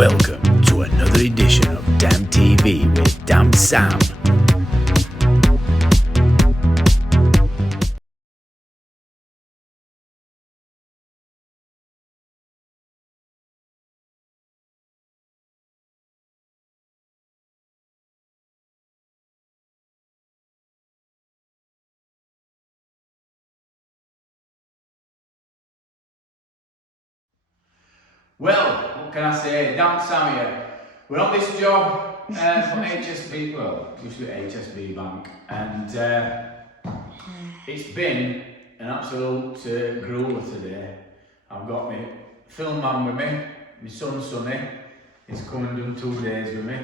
Welcome to another edition of Damn TV with Damn Sam. Well, what can I say? Damn Sam here. We're on this job for HSB, well, used to be HSB Bank, and it's been an absolute grueler today. I've got my film man with me, my son Sonny. He's come and done 2 days with me.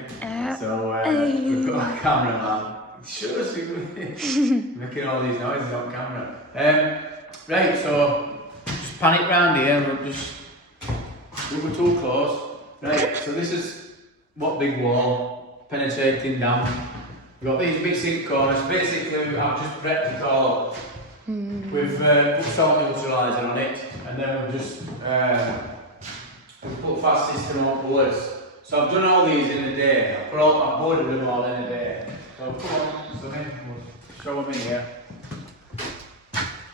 So we've got a cameraman. Sure, making all these noises on camera. Right, so just pan it round here and we'll just. We were too close. Right, so this is what big wall, penetrating down. We've got these big sink corners. Basically, I've just prepped it all up. We've put salt neutraliser on it, and then we've just we've put fast system on bullets. So I've done all these in a day. I've boarded them all in a day. So come on, so then we'll show them in here.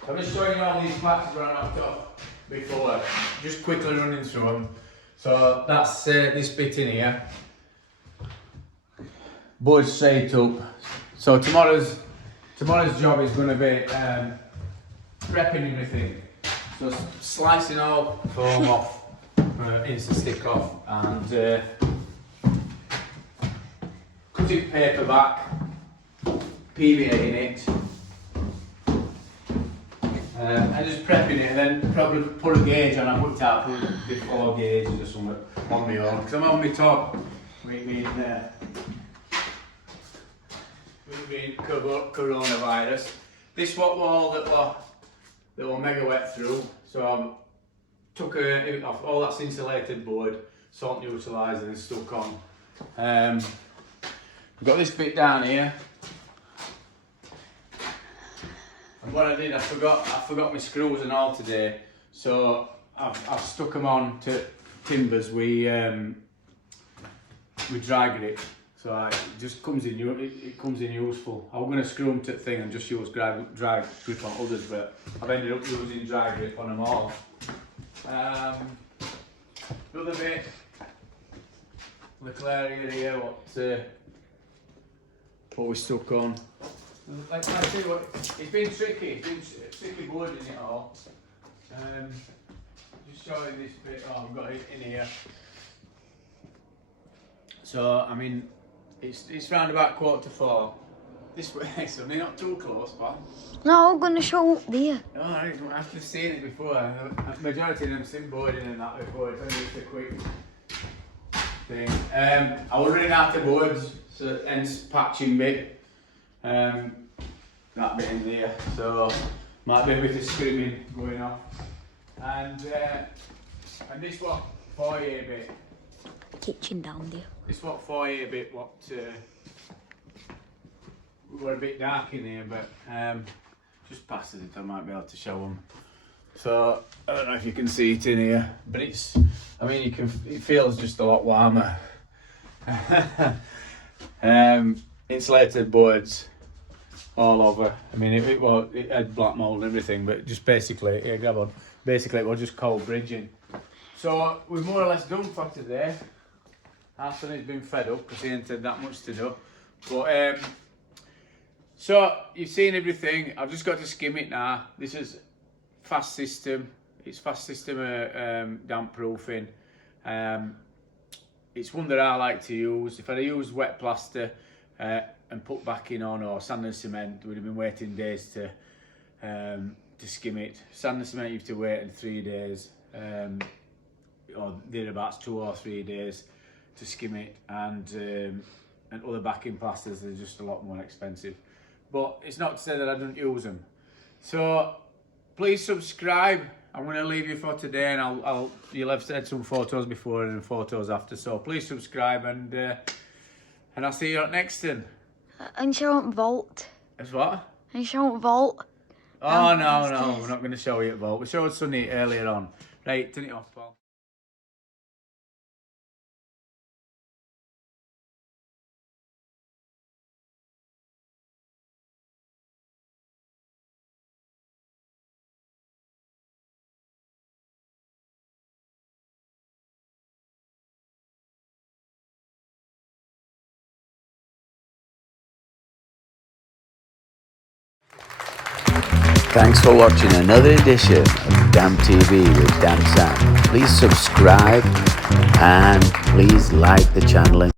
I'm just showing you all these parts where I knocked off before, just quickly running through them. So that's this bit in here. Board straight up. So tomorrow's job is going to be prepping everything. So slicing all foam off, instant stick off, and cutting paper back, PVAing it. And just prepping it, and then probably put a gauge on. I put it out for 4 gauges or something on my own, because I'm on my top with coronavirus. This wall that were mega wet through, so I took it off. All that's insulated board, salt neutraliser and stuck on. We've got this bit down here. And what I did, I forgot my screws and all today, so I've stuck them on to timbers with dry grip, so it just comes in. It comes in useful. I was going to screw them to the thing and just use dry grip on others, but I've ended up using dry grip on them all. The other bit, little area here, what we stuck on. Like I tell you what, it's been tricky. It's been tricky boarding it all. Just showing this bit. Oh, I've got it in here. So I mean, it's round about 3:45. This way, so they're not too close, pal. No, I'm gonna show up there. No, I've just seen it before. Majority of them seen boarding and that before. It's only just a quick thing. I was running out of boards, so hence patching bit. That bit in there, so might be a bit of skimming going on, and this what foyer bit. Kitchen down there. This what foyer bit. We were a bit dark in here, but just past it, I might be able to show them. So I don't know if you can see it in here, but it's. I mean, it feels just a lot warmer. Insulated boards all over. I mean, it had black mould and everything, but just basically, yeah, grab on. Basically, it was just cold bridging. So we've more or less done for today. Anthony's been fed up because he ain't had that much to do. But so you've seen everything. I've just got to skim it now. This is fast system. It's fast system damp proofing. It's one that I like to use. If I used wet plaster and put backing on, or sand and cement, we'd have been waiting days to skim it. Sand and cement you have to wait 3 days, or thereabouts 2 or 3 days to skim it, and other backing plasters are just a lot more expensive. But it's not to say that I don't use them. So please subscribe. I'm going to leave you for today, and you'll have said some photos before and photos after. So please subscribe, and I'll see you at next one. And show up vault. As what? And show up vault. Oh no, we're not going to show you at vault. We showed Sunny earlier on. Right, turn it off, Paul. Thanks for watching another edition of Damn TV with Damn Sam. Please subscribe and please like the channel and